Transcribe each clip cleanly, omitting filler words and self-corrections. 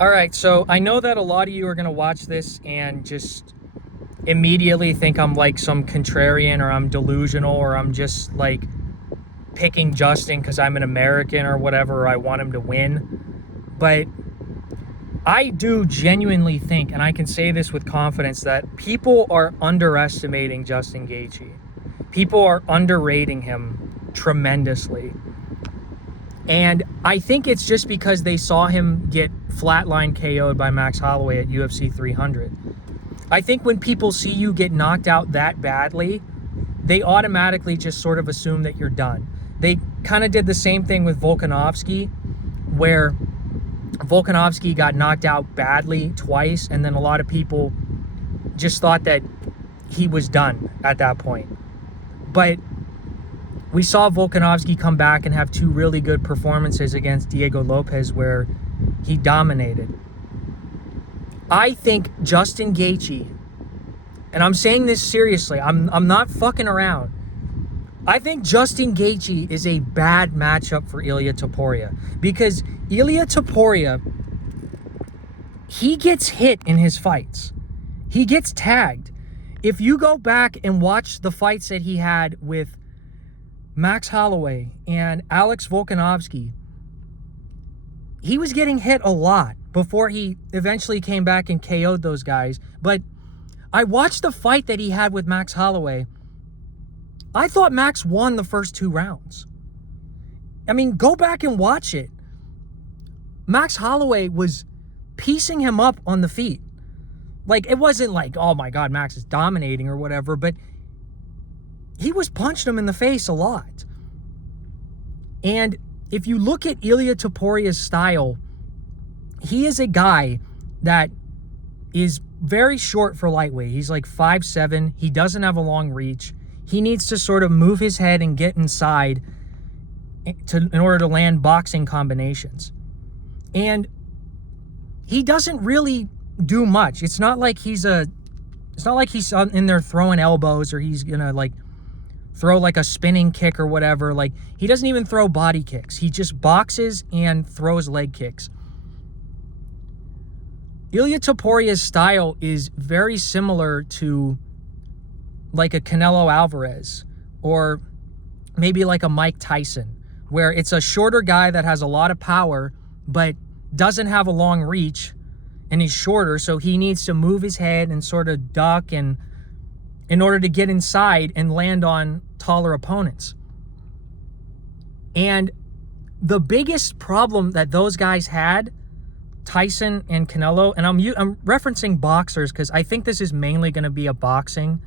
All right, so I know that a lot of you are going to watch this and just immediately think I'm like some contrarian or I'm delusional or I'm just like picking Justin because I'm an American or whatever, or I want him to win. But I do genuinely think, and I can say this with confidence, that people are underestimating Justin Gaethje. People are underrating him tremendously. And I think it's just because they saw him get flatline KO'd by Max Holloway at UFC 300. I think when people see you get knocked out that badly, they automatically just sort of assume that you're done. They kind of did the same thing with Volkanovski, where Volkanovski got knocked out badly twice, and then a lot of people just thought that he was done at that point. But we saw Volkanovski come back and have two really good performances against Diego Lopez where he dominated. I think Justin Gaethje, and I'm saying this seriously, I'm not fucking around. I think Justin Gaethje is a bad matchup for Ilia Topuria, because Ilia Topuria, he gets hit in his fights. He gets tagged. If you go back and watch the fights that he had with Max Holloway and Alex Volkanovski, he was getting hit a lot before he eventually came back and KO'd those guys. But I watched the fight that he had with Max Holloway. I thought Max won the first 2 rounds. I mean, go back and watch it. Max Holloway was piecing him up on the feet. Like, it wasn't like, oh my God, Max is dominating or whatever, but he was punching him in the face a lot. And if you look at Ilia Topuria's style, he is a guy that is very short for lightweight. He's like 5'7". He doesn't have a long reach. He needs to sort of move his head and get inside in order to land boxing combinations. And he doesn't really do much. It's not like he's in there throwing elbows, or he's gonna like throw like a spinning kick or whatever. Like, he doesn't even throw body kicks. He just boxes and throws leg kicks. Ilia Topuria's style is very similar to like a Canelo Alvarez, or maybe like a Mike Tyson, where it's a shorter guy that has a lot of power but doesn't have a long reach, and he's shorter, so he needs to move his head and sort of duck and in order to get inside and land on taller opponents. And the biggest problem that those guys had, Tyson and Canelo, and I'm referencing boxers because I think this is mainly going to be a boxing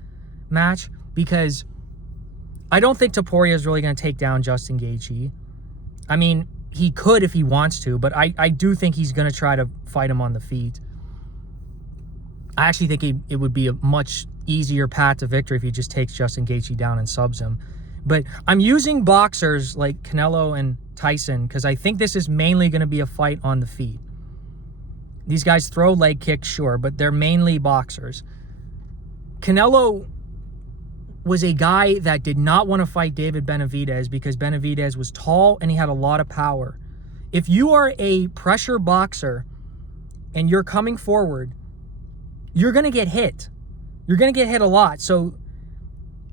match, because I don't think Topuria is really going to take down Justin Gaethje. I mean, he could if he wants to, but I do think he's going to try to fight him on the feet. I actually think it would be a much easier path to victory if he just takes Justin Gaethje down and subs him. But I'm using boxers like Canelo and Tyson because I think this is mainly going to be a fight on the feet. These guys throw leg kicks, sure, but they're mainly boxers. Canelo was a guy that did not want to fight David Benavidez because Benavidez was tall and he had a lot of power. If you are a pressure boxer and you're coming forward, you're going to get hit. You're going to get hit a lot. So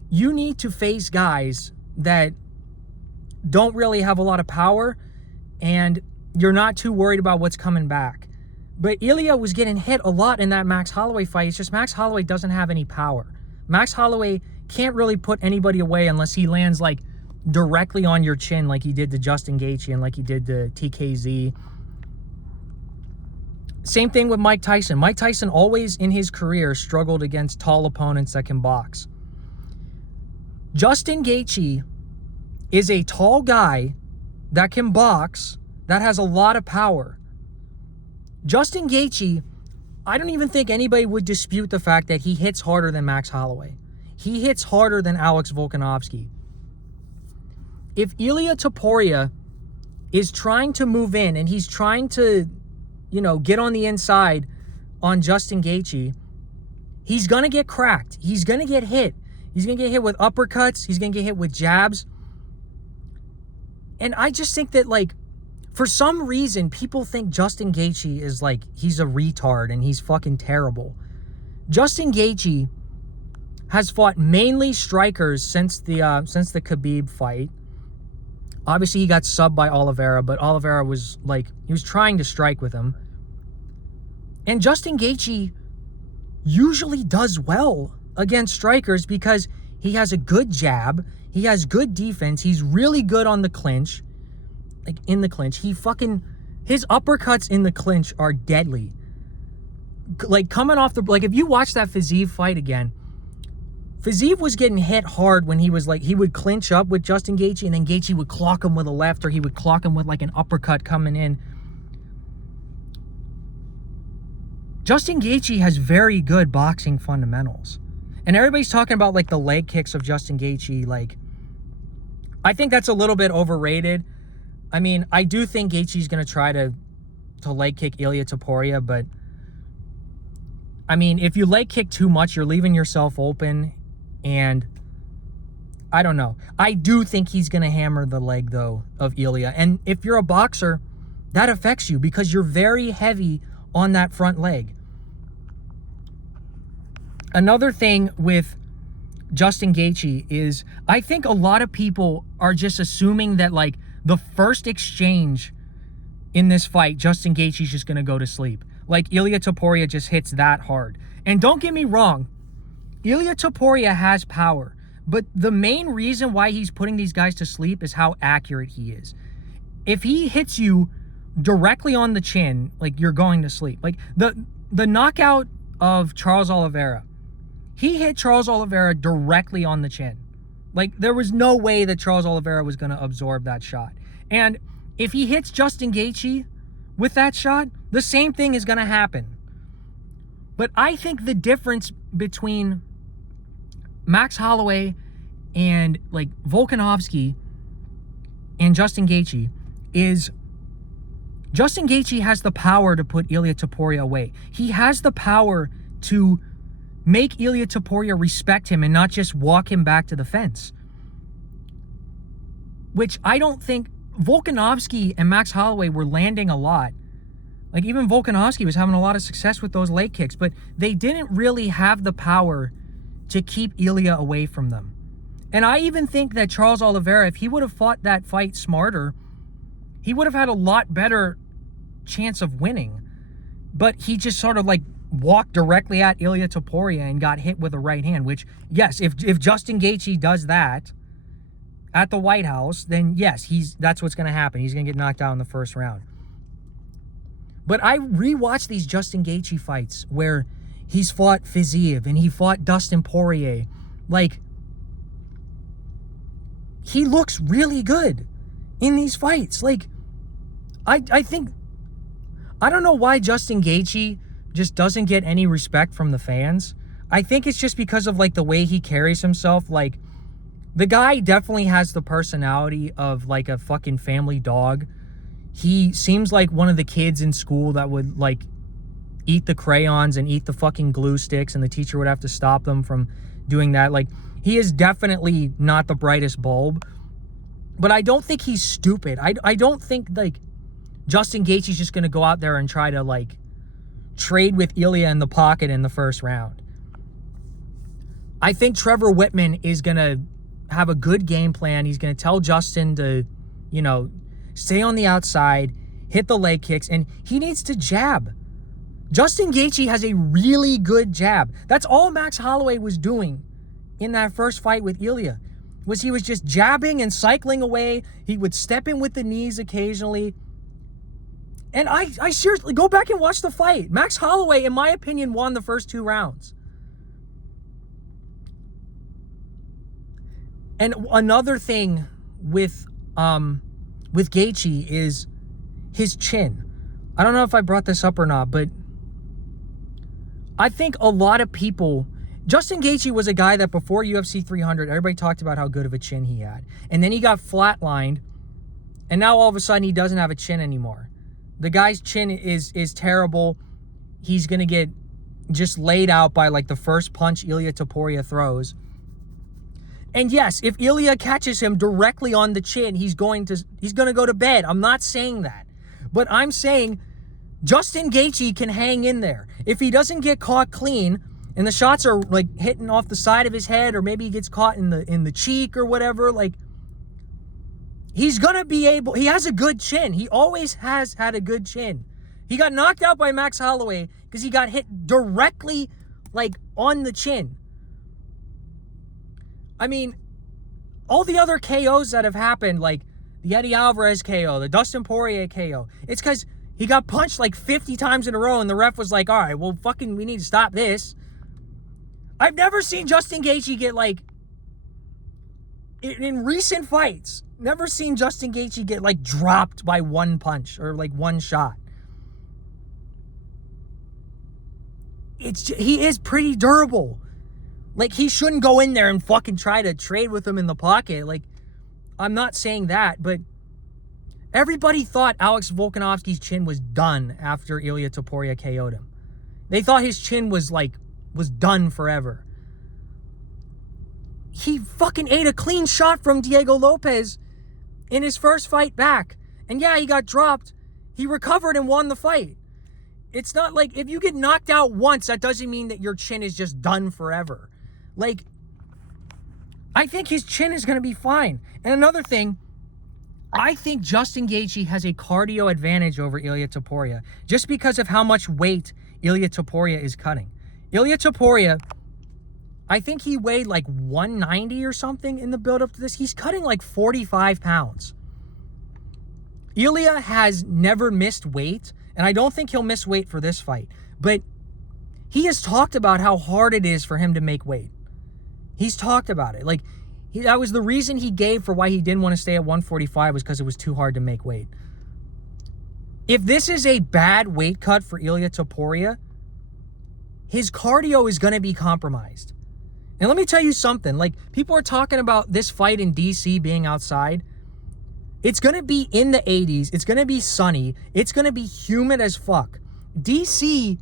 you need to face guys that don't really have a lot of power, and you're not too worried about what's coming back. But Ilia was getting hit a lot in that Max Holloway fight. It's just Max Holloway doesn't have any power. Max Holloway can't really put anybody away unless he lands like directly on your chin like he did to Justin Gaethje and like he did to TKZ. Same thing with Mike Tyson. Mike Tyson always in his career struggled against tall opponents that can box. Justin Gaethje is a tall guy that can box, that has a lot of power. Justin Gaethje, I don't even think anybody would dispute the fact that he hits harder than Max Holloway. He hits harder than Alex Volkanovski. If Ilia Topuria is trying to move in and he's trying to, get on the inside on Justin Gaethje, he's going to get cracked. He's going to get hit. He's going to get hit with uppercuts. He's going to get hit with jabs. And I just think that, For some reason, people think Justin Gaethje is like, he's a retard and he's fucking terrible. Justin Gaethje has fought mainly strikers since the Khabib fight. Obviously, he got subbed by Oliveira, but Oliveira was like, he was trying to strike with him. And Justin Gaethje usually does well against strikers because he has a good jab, he has good defense, he's really good on the clinch, like in the clinch. His uppercuts in the clinch are deadly. Like coming off like if you watch that Fiziev fight again, Fiziev was getting hit hard when he was like, he would clinch up with Justin Gaethje and then Gaethje would clock him with a left, or he would clock him with like an uppercut coming in. Justin Gaethje has very good boxing fundamentals. And everybody's talking about like the leg kicks of Justin Gaethje. Like, I think that's a little bit overrated. I mean, I do think Gaethje's going to try to leg kick Ilia Topuria, but I mean, if you leg kick too much, you're leaving yourself open, and I don't know. I do think he's going to hammer the leg, though, of Ilia. And if you're a boxer, that affects you because you're very heavy on that front leg. Another thing with Justin Gaethje is I think a lot of people are just assuming that, like, the first exchange in this fight, Justin Gaethje's just going to go to sleep. Like, Ilia Topuria just hits that hard. And don't get me wrong, Ilia Topuria has power. But the main reason why he's putting these guys to sleep is how accurate he is. If he hits you directly on the chin, like, you're going to sleep. Like, the knockout of Charles Oliveira, he hit Charles Oliveira directly on the chin. Like, there was no way that Charles Oliveira was going to absorb that shot. And if he hits Justin Gaethje with that shot, the same thing is going to happen. But I think the difference between Max Holloway and, like, Volkanovski and Justin Gaethje is Justin Gaethje has the power to put Ilia Topuria away. He has the power to make Ilia Topuria respect him and not just walk him back to the fence. Which I don't think Volkanovski and Max Holloway were landing a lot. Like, even Volkanovski was having a lot of success with those leg kicks, but they didn't really have the power to keep Ilia away from them. And I even think that Charles Oliveira, if he would have fought that fight smarter, he would have had a lot better chance of winning. But he just sort of like walked directly at Ilia Topuria and got hit with a right hand, which, yes, if Justin Gaethje does that at the White House, then yes, that's what's going to happen. He's going to get knocked out in the first round. But I rewatched these Justin Gaethje fights where he's fought Fiziev and he fought Dustin Poirier. Like, he looks really good in these fights. Like, I think, I don't know why Justin Gaethje just doesn't get any respect from the fans. I think it's just because of, like, the way he carries himself. Like, the guy definitely has the personality of, like, a fucking family dog. He seems like one of the kids in school that would, like, eat the crayons and eat the fucking glue sticks, and the teacher would have to stop them from doing that. Like, he is definitely not the brightest bulb, but I don't think he's stupid. I don't think, like, Justin Gaethje's just going to go out there and try to, like, trade with Ilia in the pocket in the first round. I think Trevor Whitman is going to have a good game plan. He's going to tell Justin to, you know, stay on the outside, hit the leg kicks, and he needs to jab. Justin Gaethje has a really good jab. That's all Max Holloway was doing in that first fight with Ilia, was he was just jabbing and cycling away. He would step in with the knees occasionally. And I seriously, go back and watch the fight. Max Holloway, in my opinion, won the first 2 rounds. And another thing with Gaethje is his chin. I don't know if I brought this up or not, but I think a lot of people, Justin Gaethje was a guy that before UFC 300, everybody talked about how good of a chin he had. And then he got flatlined, and now all of a sudden he doesn't have a chin anymore. The guy's chin is terrible. He's going to get just laid out by, like, the first punch Ilia Topuria throws. And yes, if Ilia catches him directly on the chin, he's going to go to bed. I'm not saying that. But I'm saying Justin Gaethje can hang in there. If he doesn't get caught clean and the shots are like hitting off the side of his head, or maybe he gets caught in the cheek or whatever, like, he's gonna be able, he has a good chin. He always has had a good chin. He got knocked out by Max Holloway because he got hit directly like on the chin. I mean, all the other KOs that have happened, like the Eddie Alvarez KO, the Dustin Poirier KO, it's because he got punched like 50 times in a row and the ref was like, all right, well, fucking, we need to stop this. I've never seen Justin Gaethje get like, in recent fights, never seen Justin Gaethje get like dropped by one punch or like one shot. He is pretty durable. Like, he shouldn't go in there and fucking try to trade with him in the pocket. Like, I'm not saying that, but everybody thought Alex Volkanovski's chin was done after Ilia Topuria KO'd him. They thought his chin was done forever. He fucking ate a clean shot from Diego Lopez in his first fight back. And yeah, he got dropped. He recovered and won the fight. It's not like, if you get knocked out once, that doesn't mean that your chin is just done forever. Like, I think his chin is going to be fine. And another thing, I think Justin Gaethje has a cardio advantage over Ilia Topuria just because of how much weight Ilia Topuria is cutting. Ilia Topuria, I think he weighed like 190 or something in the build-up to this. He's cutting like 45 pounds. Ilia has never missed weight, and I don't think he'll miss weight for this fight. But he has talked about how hard it is for him to make weight. He's talked about it. Like, that was the reason he gave for why he didn't want to stay at 145, was because it was too hard to make weight. If this is a bad weight cut for Ilia Topuria, his cardio is going to be compromised. And let me tell you something. Like, people are talking about this fight in DC being outside. It's going to be in the 80s. It's going to be sunny. It's going to be humid as fuck. DC,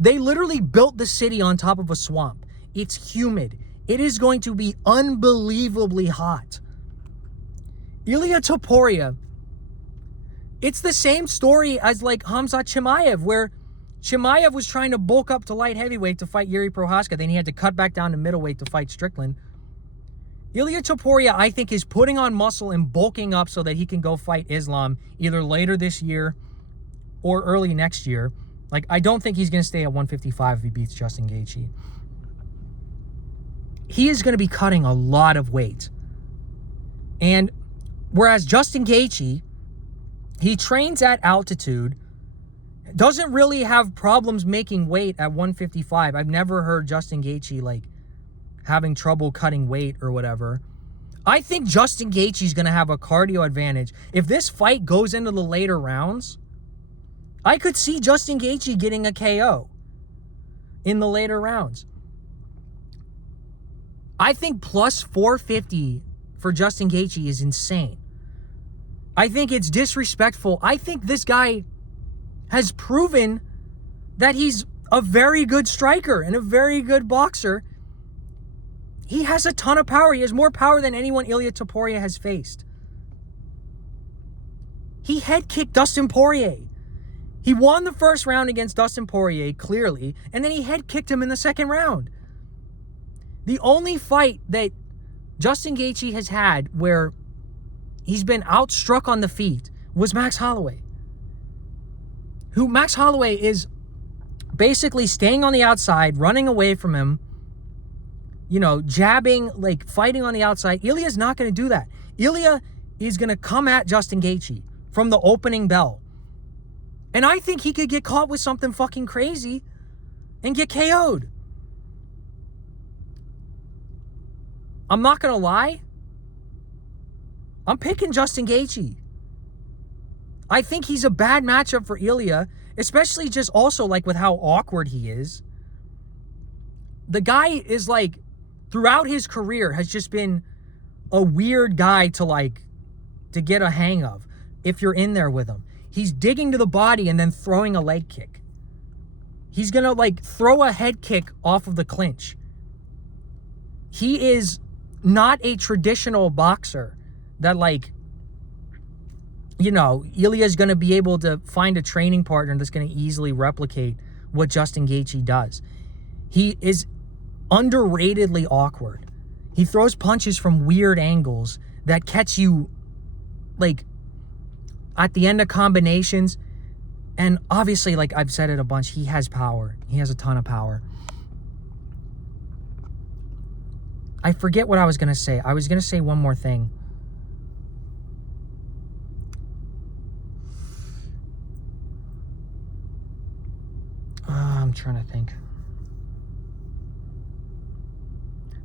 they literally built the city on top of a swamp. It's humid. It is going to be unbelievably hot. Ilia Topuria, it's the same story as like Khamzat Chimaev, where Chimaev was trying to bulk up to light heavyweight to fight Yuri Prohaska. Then he had to cut back down to middleweight to fight Strickland. Ilia Topuria, I think, is putting on muscle and bulking up so that he can go fight Islam either later this year or early next year. Like, I don't think he's going to stay at 155 if he beats Justin Gaethje. He is going to be cutting a lot of weight. And whereas Justin Gaethje, he trains at altitude, doesn't really have problems making weight at 155. I've never heard Justin Gaethje, like, having trouble cutting weight or whatever. I think Justin Gaethje is going to have a cardio advantage. If this fight goes into the later rounds, I could see Justin Gaethje getting a KO in the later rounds. I think plus 450 for Justin Gaethje is insane. I think it's disrespectful. I think this guy has proven that he's a very good striker and a very good boxer. He has a ton of power. He has more power than anyone Ilia Topuria has faced. He head kicked Dustin Poirier. He won the first round against Dustin Poirier, clearly, and then he head kicked him in the second round. The only fight that Justin Gaethje has had where he's been outstruck on the feet was Max Holloway. Max Holloway is basically staying on the outside, running away from him, you know, jabbing, like fighting on the outside. Ilia's not going to do that. Ilia is going to come at Justin Gaethje from the opening bell. And I think he could get caught with something fucking crazy and get KO'd. I'm not going to lie. I'm picking Justin Gaethje. I think he's a bad matchup for Ilia, especially just also like with how awkward he is. The guy is like, throughout his career, has just been a weird guy to get a hang of if you're in there with him. He's digging to the body and then throwing a leg kick. He's going to like throw a head kick off of the clinch. He is not a traditional boxer that Ilia's going to be able to find a training partner that's going to easily replicate what Justin Gaethje does. He is underratedly awkward. He throws punches from weird angles that catch you, like, at the end of combinations. And obviously, like I've said it a bunch, he has power. He has a ton of power. I forget what I was going to say. I was going to say one more thing. I'm trying to think.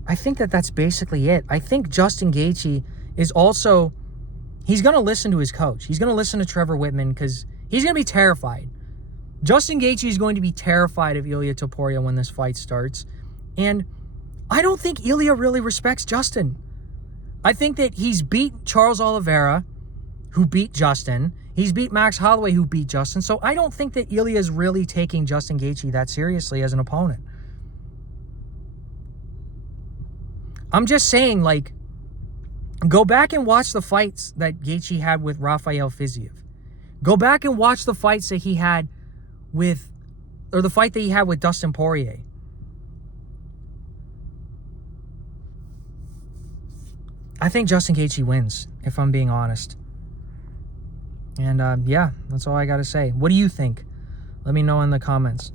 I think that's basically it. I think Justin Gaethje is also, he's going to listen to his coach. He's going to listen to Trevor Whitman because he's going to be terrified. Justin Gaethje is going to be terrified of Ilia Topuria when this fight starts. And I don't think Ilia really respects Justin. I think that he's beat Charles Oliveira, who beat Justin. He's beat Max Holloway, who beat Justin. So I don't think that Ilia is really taking Justin Gaethje that seriously as an opponent. I'm just saying, like, go back and watch the fights that Gaethje had with Rafael Fiziev. Go back and watch the fights that he had with, or the fight that he had with Dustin Poirier. I think Justin Gaethje wins, if I'm being honest. And yeah, that's all I got to say. What do you think? Let me know in the comments.